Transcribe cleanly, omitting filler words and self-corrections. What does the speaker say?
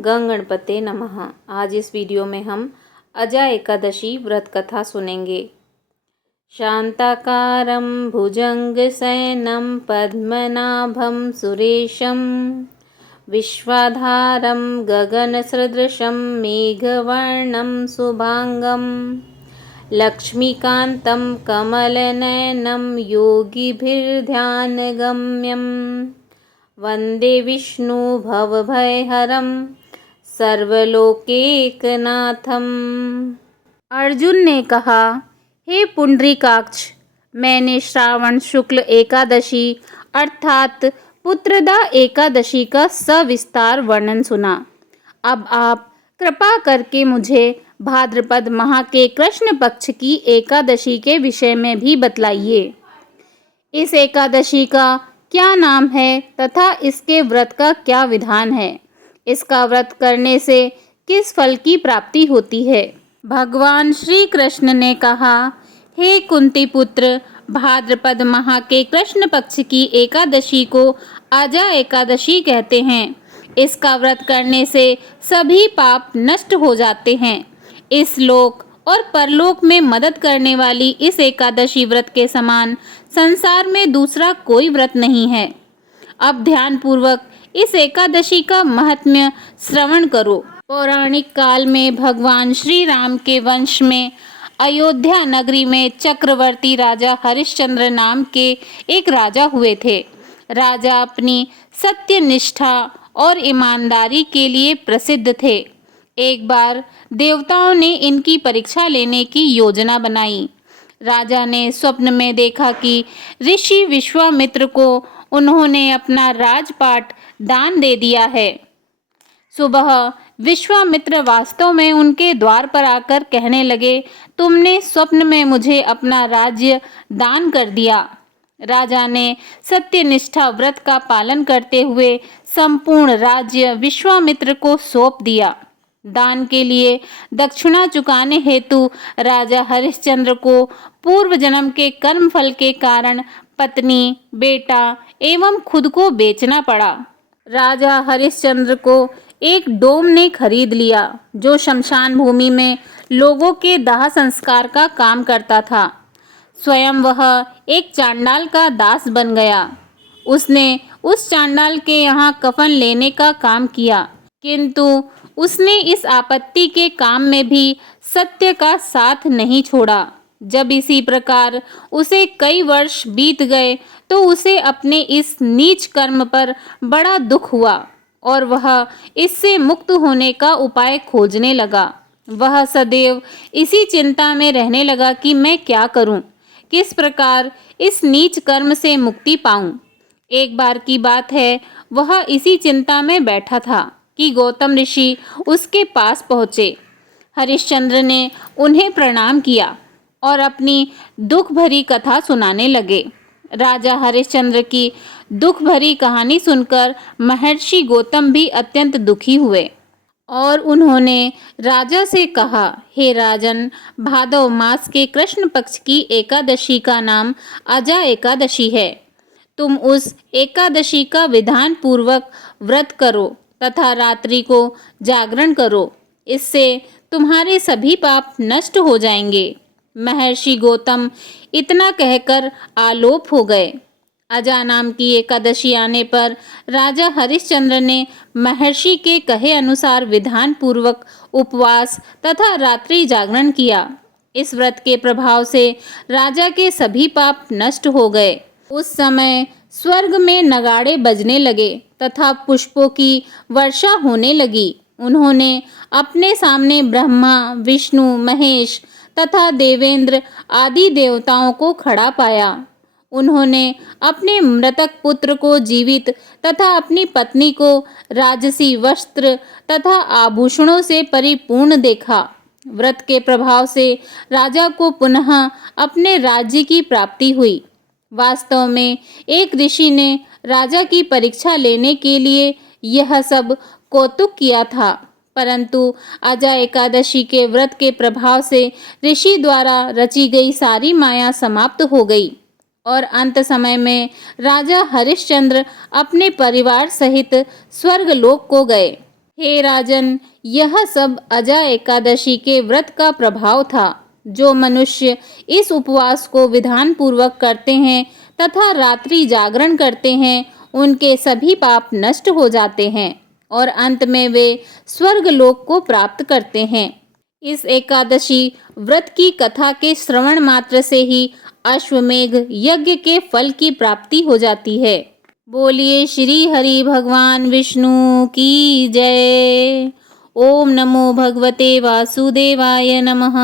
गं गणपते नमः। आज इस वीडियो में हम अजा एकादशी व्रत कथा सुनेंगे। शांताकारं भुजंगशयनं पद्मनाभं सुरेशं विश्वाधारं गगनसदृशं मेघवर्णं शुभांगं लक्ष्मीकान्तं कमलनयनं योगिभिर्ध्यानगम्यं वन्दे विष्णु भवभयहरं सर्वलोकैकनाथम। अर्जुन ने कहा, हे पुंडरीकाक्ष, मैंने श्रावण शुक्ल एकादशी अर्थात पुत्रदा एकादशी का सविस्तार वर्णन सुना। अब आप कृपा करके मुझे भाद्रपद माह के कृष्ण पक्ष की एकादशी के विषय में भी बतलाइए। इस एकादशी का क्या नाम है तथा इसके व्रत का क्या विधान है? इसका व्रत करने से किस फल की प्राप्ति होती है? भगवान श्री कृष्ण ने कहा, हे कुंती पुत्र, भाद्रपद माह के कृष्ण पक्ष की एकादशी को अजा एकादशी कहते हैं। इसका व्रत करने से सभी पाप नष्ट हो जाते हैं। इस लोक और परलोक में मदद करने वाली इस एकादशी व्रत के समान संसार में दूसरा कोई व्रत नहीं है। अब ध्यान पूर्वक इस एकादशी का महात्म्य श्रवण करो। पौराणिक काल में भगवान श्री राम के वंश में अयोध्या नगरी में चक्रवर्ती राजा हरिश्चंद्र नाम के एक राजा हुए थे। राजा अपनी सत्यनिष्ठा और ईमानदारी के लिए प्रसिद्ध थे। एक बार देवताओं ने इनकी परीक्षा लेने की योजना बनाई। राजा ने स्वप्न में देखा कि ऋषि विश्वामित्र को उन्होंने अपना राजपाट दान दे दिया है। सुबह विश्वामित्र वास्तव में उनके द्वार पर आकर कहने लगे, तुमने स्वप्न में मुझे अपना राज्य दान कर दिया। राजा ने सत्यनिष्ठा व्रत का पालन करते हुए संपूर्ण राज्य विश्वामित्र को सौंप दिया। दान के लिए दक्षिणा चुकाने हेतु राजा हरिश्चंद्र को पूर्व जन्म के कर्म फल के कारण पत्नी, बेटा एवं खुद को बेचना पड़ा। राजा हरिश्चंद्र को एक डोम ने खरीद लिया जो शमशान भूमि में लोगों के दाह संस्कार का काम करता था। स्वयं वह एक चांडाल का दास बन गया। उसने उस चांडाल के यहाँ कफन लेने का काम किया, किंतु उसने इस आपत्ति के काम में भी सत्य का साथ नहीं छोड़ा। जब इसी प्रकार उसे कई वर्ष बीत गए तो उसे अपने इस नीच कर्म पर बड़ा दुख हुआ और वह इससे मुक्त होने का उपाय खोजने लगा। वह सदैव इसी चिंता में रहने लगा कि मैं क्या करूं, किस प्रकार इस नीच कर्म से मुक्ति पाऊं। एक बार की बात है, वह इसी चिंता में बैठा था कि गौतम ऋषि उसके पास पहुँचे। हरिश्चंद्र ने उन्हें प्रणाम किया और अपनी दुख भरी कथा सुनाने लगे। राजा हरिश्चंद्र की दुख भरी कहानी सुनकर महर्षि गौतम भी अत्यंत दुखी हुए और उन्होंने राजा से कहा, हे राजन, भादव मास के कृष्ण पक्ष की एकादशी का नाम अजा एकादशी है। तुम उस एकादशी का विधान पूर्वक व्रत करो तथा रात्रि को जागरण करो। इससे तुम्हारे सभी पाप नष्ट हो जाएंगे। महर्षि गौतम इतना कहकर आलोप हो गए। अजा नाम की एकादशी आने पर राजा हरिश्चंद्र ने महर्षि के कहे अनुसार विधान पूर्वक उपवास तथा रात्रि जागरण किया। इस व्रत के प्रभाव से राजा के सभी पाप नष्ट हो गए। उस समय स्वर्ग में नगाड़े बजने लगे तथा पुष्पों की वर्षा होने लगी। उन्होंने अपने सामने ब्रह्मा, विष्णु, महेश तथा देवेंद्र आदि देवताओं को खड़ा पाया। उन्होंने अपने मृतक पुत्र को जीवित तथा अपनी पत्नी को राजसी वस्त्र तथा आभूषणों से परिपूर्ण देखा। व्रत के प्रभाव से राजा को पुनः अपने राज्य की प्राप्ति हुई। वास्तव में एक ऋषि ने राजा की परीक्षा लेने के लिए यह सब कौतुक किया था, परंतु अजा एकादशी के व्रत के प्रभाव से ऋषि द्वारा रची गई सारी माया समाप्त हो गई और अंत समय में राजा हरिश्चंद्र अपने परिवार सहित स्वर्गलोक को गए। हे राजन, यह सब अजा एकादशी के व्रत का प्रभाव था। जो मनुष्य इस उपवास को विधान पूर्वक करते हैं तथा रात्रि जागरण करते हैं, उनके सभी पाप नष्ट हो जाते हैं और अंत में वे स्वर्ग लोक को प्राप्त करते हैं। इस एकादशी व्रत की कथा के श्रवण मात्र से ही अश्वमेघ यज्ञ के फल की प्राप्ति हो जाती है। बोलिए श्री हरि भगवान विष्णु की जय। ओम नमो भगवते वासुदेवाय नमः।